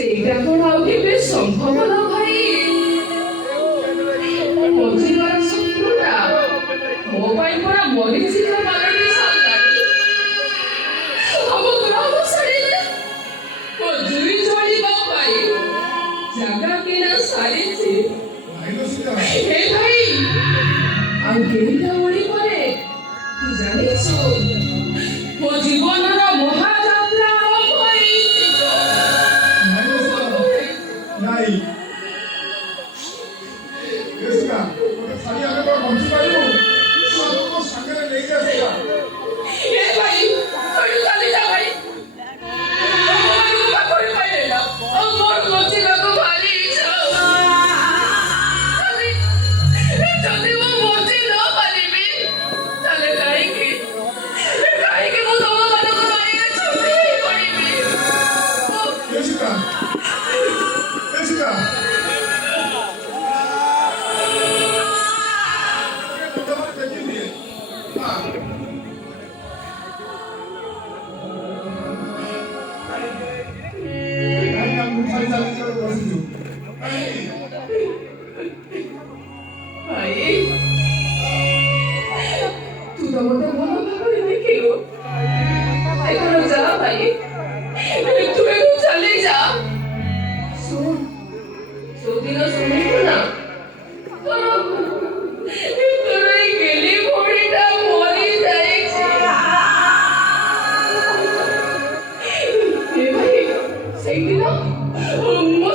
ସେଇଟା କଣ ଆଉ କେବେ ସମ୍ଭବ ନା ଭାଇ? ମଝିବାର ଶତ୍ରୁଟା ମୋ ପାଇଁ ପରା ମରିଚିକା ମାରଣୀ ସାରିଲାଣି। ଆମ ଗ୍ରାମ ଛାଡ଼ିଲେ ମୋ ଦୁଇ ଚଳିବା ପାଇଁ ଜାଗା କିଣା ସାରିଛି। ହେ ଭାଇ, ଆଉ କେଇଟା ଓଳି ପରେ ତୁ ଜାଣିଛୁ ମୋ ଜୀବନର ମହାଯାତ୍ରା ଆରମ୍ଭ ହେଇଯିବ। ନାଇଁ ଖାଲି ଆମେ କଣ ବଞ୍ଚିପାରିବୁ? ଆମକୁ ସାଙ୍ଗରେ ନେଇକି ଆସିବା। ଏ ଭାଇ, ତୁ ଚାଲି ଯା ଭାଇ। ଆମମାନଙ୍କୁ ପାଖରେ ପାଇଲେ ନା, ଆଉ ମୋର ବଞ୍ଚିବାକୁ ଭାରି ଇଚ୍ଛା। ଯଦି ମୁଁ ବଞ୍ଚି ନ ପାରିବି, ତାହେଲେ କାହିଁକି ମୁଁ ତମମାନଙ୍କୁ ମାରିକି ଛୁଟି ହେଇ ପଡ଼ିବି? ଭାଇ, ତୁ ତ ମୋତେ ଭଲ ଭାବରେ ଦେଖିଲୁ। এখন যা ভাই, তু এখন চালিয়ে যা। শোন, যদিন শুনিব না তোর এই গেলি ভরিটা মরি যাইছে। এ ভাই, সেইদিন ମୋ